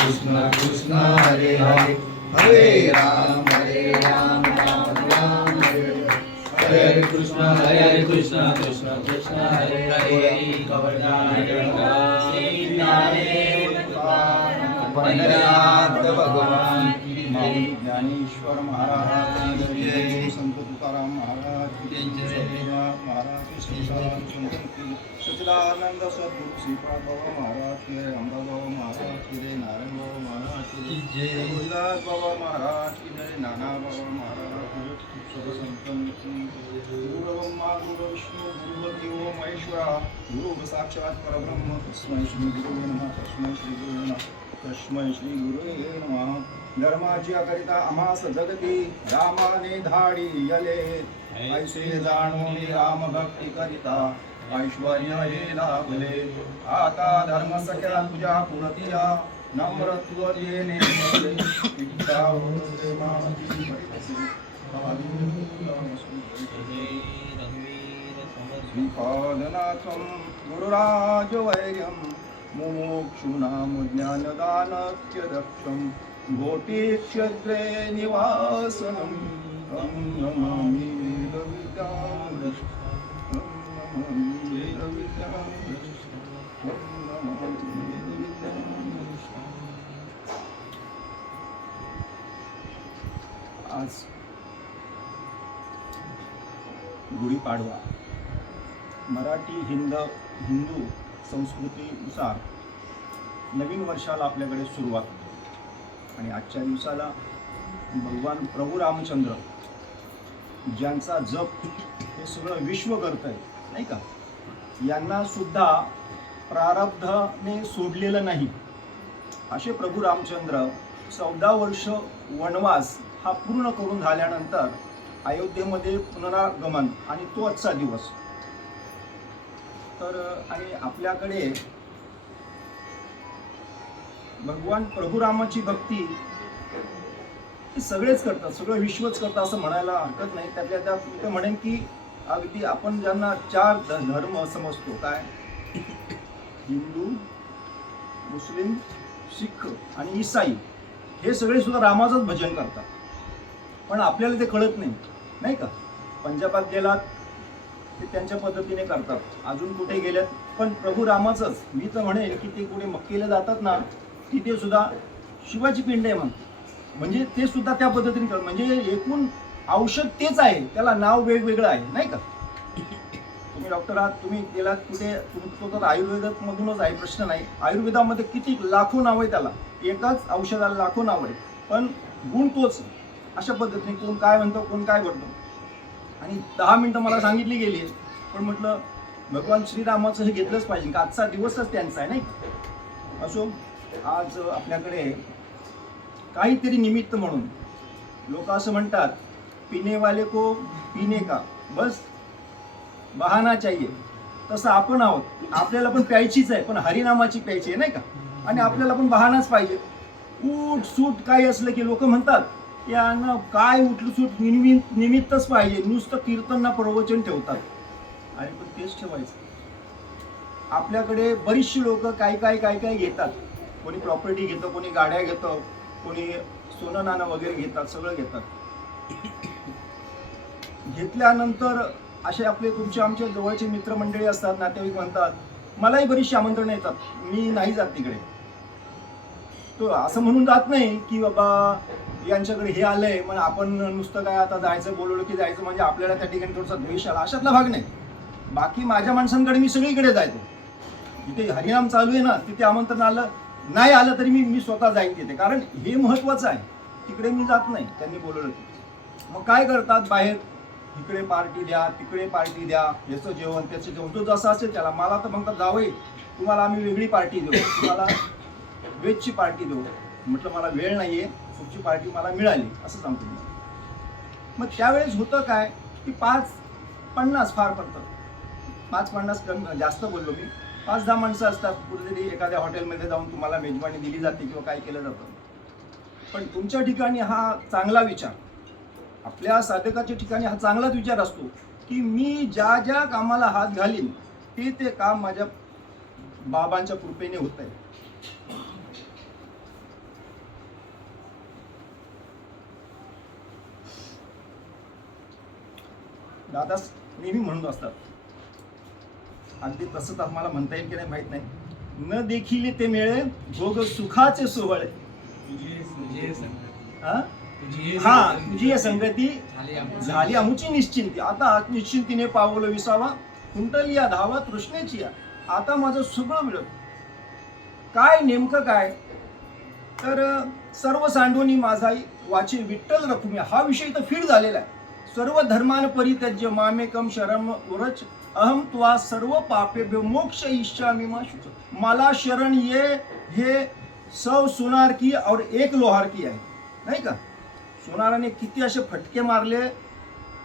कृष्ण कृष्ण हरे हरे, हरे राम राम राम हरे हरे, हरे कृष्ण कृष्ण कृष्ण हरे हरे, पंढरीनाथ भगवान की जय, ज्ञानेश्वर महाराज की जय, संत तुकाराम महाराज की जय, सद्गुरुनाथ महाराज की संसार सुंदर की, सच्चिदानंद सद्गुरु श्रीपाद बाबा महाराज की जय, अमृत बाबा महाराज की जय, नारायण बाबा महाराज की जय, गुरुदास बाबा महाराज की जय, नाना बाबा महाराज की जय, सब संतन की गुरु ब्रह्मा गुरु विष्णु गुरुदेव महेश्वरा, गुरु साक्षात परब्रह्म तस्मै श्री गुरुवे नमः, तस्मै श्री गुरुवे नमः, तस्मै श्री गुरुवे नमः. धर्माच्या करिता आम्हास जगती रामाने धाडी यले, ऐसे जाणून राम भक्ती करिता ऐश्वर्य हे लाभले. आता धर्म सख्या तुझ्या पुरतिया नम्रत्व देणे मले, इच्छा होते माझी भक्ती श्रीपादनाथं गुरुराज वैर्यं मुमुक्षूणां ज्ञानदानत्यदक्षं गोटी क्षेत्रे निवासनं तं नमामि वेदविद्यां, तं नमामि वेदविद्यां, तं नमामि वेदविद्यां. आज गुढीपाडवा मराठी हिंदू संस्कृतीनुसार नवीन वर्षाला आपल्याकडे सुरुवात होते आणि आजच्या दिवसाला भगवान प्रभू रामचंद्र ज्यांचा जप हे सगळं विश्व करत आहे नाही का, यांना सुद्धा प्रारब्धाने सोडलेलं नाही. असे प्रभू रामचंद्र 14 वर्ष वनवास हा पूर्ण करून झाल्यानंतर अयोध्येमध्ये पुनरागमन आणि तो आजचा दिवस. तर आणि आपल्याकडे भगवान प्रभू रामाची भक्ती ही सगळेच करतात, सगळं विश्वच करतात असं म्हणायला हरकत नाही. त्यातल्या त्यात मी तर म्हणेन की अगदी आपण ज्यांना 4 धर्म समजतो, काय हिंदू, मुस्लिम, सिख आणि ईसाई, हे सगळे सुद्धा रामाचंच भजन करतात. पण आपल्याला ते कळत नाही, नाही का. पंजाबात गेलात ते त्यांच्या पद्धतीने करतात, अजून कुठे गेल्यात पण प्रभू रामाचंच. मी तर म्हणेन की ते कुठे मक्केला जातात ना, तिथे सुद्धा शिवाची पिंड आहे म्हणजे ते सुद्धा त्या पद्धतीने करतात. म्हणजे एकूण औषध तेच आहे, त्याला नाव वेगवेगळं आहे, नाही का. तुम्ही डॉक्टर आहात, तुम्ही गेलात कुठे, तुमचं तर आयुर्वेदामधूनच आहे, प्रश्न नाही. आयुर्वेदामध्ये किती लाखो नाव आहे त्याला, एकाच औषधाला लाखो नाव आहे, पण गुण तोच. अशा पद्धतीने कोण काय म्हणतो, कोण काय करतो. आणि 10 मिनिटं मला सांगितली गेली, पण म्हटलं भगवान श्रीरामाचं हे घेतलंच पाहिजे, का आजचा दिवसच त्यांचा आहे, नाही. असो, आज आपल्याकडे काहीतरी निमित्त म्हणून लोक असं म्हणतात, पिणे वाले को पिणे का बस बहाना चाहिए. तसं आपण आहोत, आपल्याला पण प्यायचीच आहे, पण हरिनामाची प्यायची आहे, नाही का. आणि आपल्याला पण बहानाच पाहिजे. उठ सूट काही असलं की लोक म्हणतात यांना काय उठलं सूट, निमित्तच पाहिजे. नुसतं कीर्तन ना प्रवचन ठेवतात, आणि पण तेच ठेवायचं. आपल्याकडे बरीचशी लोक काय काय घेतात. कोणी प्रॉपर्टी घेतं, कोणी गाड्या घेतं, कोणी सोनं नाणं वगैरे घेतात, सगळं घेतात. घेतल्यानंतर असे आपले तुमचे आमचे जवळचे मित्रमंडळी असतात, नातेवाईक म्हणतात, मलाही बरीचशी आमंत्रण येतात, मी नाही जात तिकडे. तो असं म्हणून जात नाही की बाबा यांच्याकडे हे आलंय मग आपण नुसतं काय आता जायचं, बोलवलं की जायचं, म्हणजे आपल्याला त्या ठिकाणी थोडासा द्वेष आला, अशातला भाग नाही. बाकी माझ्या माणसांकडे मी सगळीकडे जायचो. जिथे हरिनाम चालू आहे ना, तिथे आमंत्रण आलं नाही आलं तरी मी स्वतः जाईन तिथे, कारण हे महत्वाचं आहे. तिकडे मी जात नाही, त्यांनी बोलवलं की. मग काय करतात, बाहेर इकडे पार्टी द्या, तिकडे पार्टी द्या, याचं जेवण त्याचं जेवण, तो जसं असेल त्याला. मला तर म्हणतात जावई तुम्हाला आम्ही वेगळी पार्टी देऊ, तुम्हाला वेजची पार्टी देऊ. म्हटलं मला वेळ नाहीये, पुढची पार्टी मला मिळाली असं सांगतो मी. मग त्यावेळेस होतं काय की 5-50 फार पडतं, 5-50 कमी, जास्त बोललो मी. 5-10 माणसं असतात, कुठेतरी एखाद्या हॉटेलमध्ये जाऊन तुम्हाला मेजवानी दिली जाते किंवा काय केलं जातं. पण तुमच्या ठिकाणी हा चांगला विचार, आपल्या साधकाच्या ठिकाणी हा चांगलाच विचार असतो की मी ज्या ज्या कामाला हात घालीन ते काम माझ्या बाबांच्या कृपेने होत आहे. दादा नेहमी म्हणत असतात, अगदी तसं तर मला म्हणता येईल की नाही माहित नाही, न देखिले ते मिळे भोग सुखाचे सोहळे. हा तुझी संगती झाली आमुची निश्चिंती. आता निश्चिंतीने पावलं विसावा, कुंटली या धावा तृष्णेची या. आता माझं सगळं मिळत. काय नेमकं काय तर सर्व सांडोनी माझा वाचे विठ्ठल रखुमी, हा विषय तर फीड झालेला आहे. सर्व धर्मान परित्यज्य मामेकम शरण उरच अहम त्वा सर्व पापे मोक्ष इच्छामि मा शुच. मला शरण ये, हे सौ सुनार की और एक लोहार की आहे, नाही का. सोनाराने किती असे फटके मारले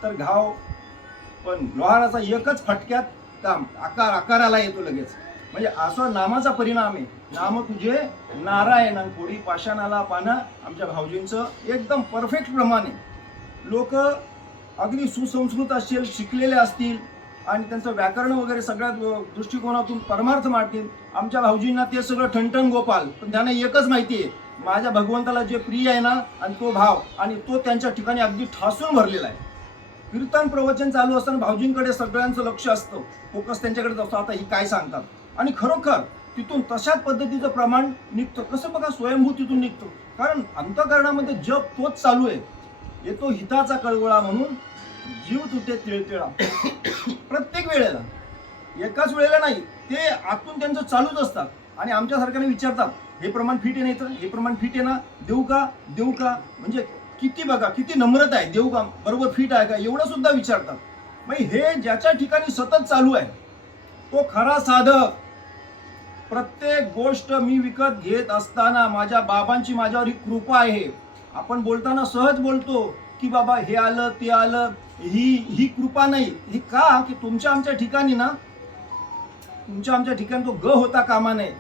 तर घाव, पण लोहाराचा एकच फटक्यात काम आकाराला येतो लगेच. म्हणजे असा नामाचा परिणाम आहे. नाम तुझे नारायण कोडी पाषाणाला पाना. आमच्या भाऊजींचं एकदम परफेक्ट प्रमाणे. लोक अगदी सुसंस्कृत असतील, शिकलेले असतील आणि त्यांचं व्याकरण वगैरे सगळ्या दृष्टिकोनातून परमार्थ मांडतील. आमच्या भाऊजींना ते सगळं ठणठण गोपाल, पण त्यांना एकच माहिती आहे, माझ्या भगवंताला जे प्रिय आहे ना, आणि तो भाव, आणि तो त्यांच्या ठिकाणी अगदी ठासून भरलेला आहे. कीर्तन प्रवचन चालू असताना भाऊजींकडे सगळ्यांचं लक्ष असतं, फोकस त्यांच्याकडे असतो. आता ही काय सांगतात, आणि खरोखर तिथून तशाच पद्धतीचं प्रमाण निघतं. कसं बघा, स्वयंभू तिथून निघतो. कारण अंतःकरणामध्ये जप तोच चालू आहे. येतो हिताचा कळवळा म्हणून जीव तुटे तिळतिळा. प्रत्येक वेळेला, एकाच वेळेला नाही, ते आतून त्यांचं चालूच असतात. आणि आमच्यासारख्याने विचारतात, हे प्रमाण फिट आहे नाही तर हे प्रमाण फिट आहे ना, देऊ का देऊ का. म्हणजे किती बघा, किती नम्रता आहे, देऊ का, बरोबर फिट आहे का, एवढं सुद्धा विचारतात. म्हणजे हे ज्याच्या ठिकाणी सतत चालू आहे तो खरा साधक. प्रत्येक गोष्ट मी विकत घेत असताना माझ्या बाबांची माझ्यावर ही कृपा आहे. आपण बोलताना सहज बोलतो की बाबा हे आलं ते आलं, ही कृपा नाही. ही का की तुमच्या आमच्या ठिकाणी ना, तुमच्या आमच्या ठिकाणी तो ग होता कामा नये.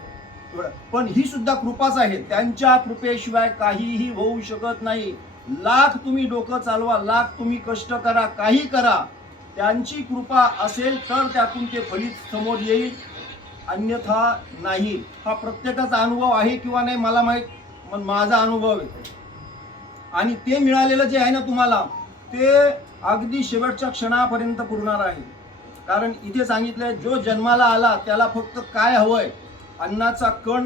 पण ही सुद्धा कृपाच आहे. त्यांच्या कृपेशिवाय काहीही होऊ शकत नाही. लाख तुम्ही डोकं चालवा, लाख तुम्ही कष्ट करा, काही करा, त्यांची कृपा असेल तर त्यातून ते फलित समोर येईल, अन्यथा नाही. हा प्रत्येकाचा अनुभव आहे किंवा नाही मला माहित, पण माझा अनुभव आहे. आणि ते मिळालेलं जे आहे ना तुम्हाला, ते अगदी शेवटच्या क्षणापर्यंत पुरणार आहे. कारण इथे सांगितलंय, जो जन्माला आला त्याला फक्त काय हवंय, अन्नाचा कण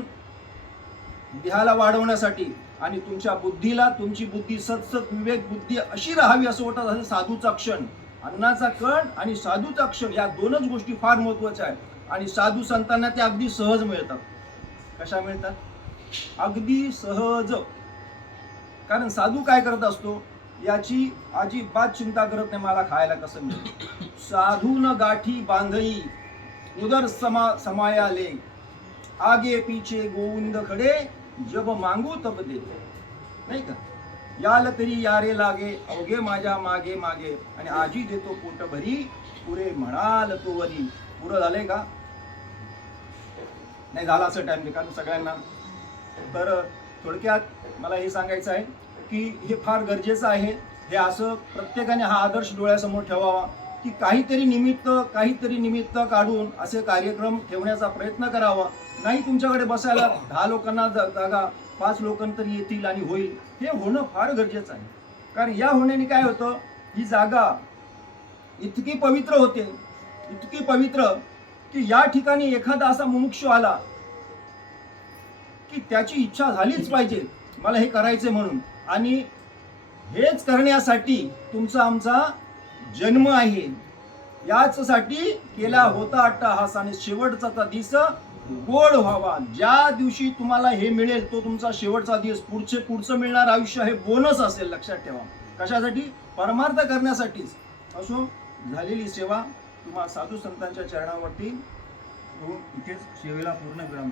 देहाला वाढवण्यासाठी. आणि तुमच्या बुद्धीला, तुमची बुद्धी सतसत विवेक बुद्धी अशी राहावी असं वाटत असेल. साधूचा क्षण, अन्नाचा कण आणि साधूचा क्षण, या दोनच गोष्टी फार महत्वाच्या आहेत. आणि साधू संतांना ते अगदी सहज मिळतात. कशा मिळतात? अगदी सहज. कारण साधू काय करत असतो, याची अजिबात चिंता करत नाही, मला खायला कसं मिळेल. साधून गाठी बांधई उदर समायाले, आगे पीछे गोविंद खडे, जब मागू तब दे. नाही का, याल तरी यारे लागे, अवघे माझ्या मागे मागे, आणि आजी देतो पोट भरी, पुरे म्हणाल तो वरी. पुरं झालंय का? नाही झालं असं टाइम, कारण सगळ्यांना. तर थोडक्यात मला हे सांगायचं आहे की हे फार गरजेचं आहे. हे असं प्रत्येकाने हा आदर्श डोळ्यासमोर ठेवावा की काहीतरी निमित्त काढून असे कार्यक्रम ठेवण्याचा प्रयत्न करावा. नाही तुमच्याकडे बसायला 10 लोकांना जागा, 5 लोकांतरी येतील आणि होईल. हे होणं फार गरजेचं आहे. कारण या होण्याने काय होतं, ही जागा इतकी पवित्र होते, इतकी पवित्र की या ठिकाणी एखादा असा मुमुक्षू आला की त्याची इच्छा झालीच पाहिजे मला हे करायचे म्हणून. आणि हेच करण्यासाठी तुमचा आमचा जन्म आहे. याचसाठी केला होता अट्टहास, आणि शेवटचा दिवस गोड व्हावा. ज्या दिवशी तुम्हाला हे मिळेल तो तुमचा शेवटचा दिवस. पुढचं मिळणार आयुष्य हे बोनस असेल, लक्षात ठेवा. कशासाठी? परमार्थ करण्यासाठीच. असो, झालेली सेवा तुम्हा साधू संतांच्या चरणावरती इथेच सेवेला पूर्ण विराम.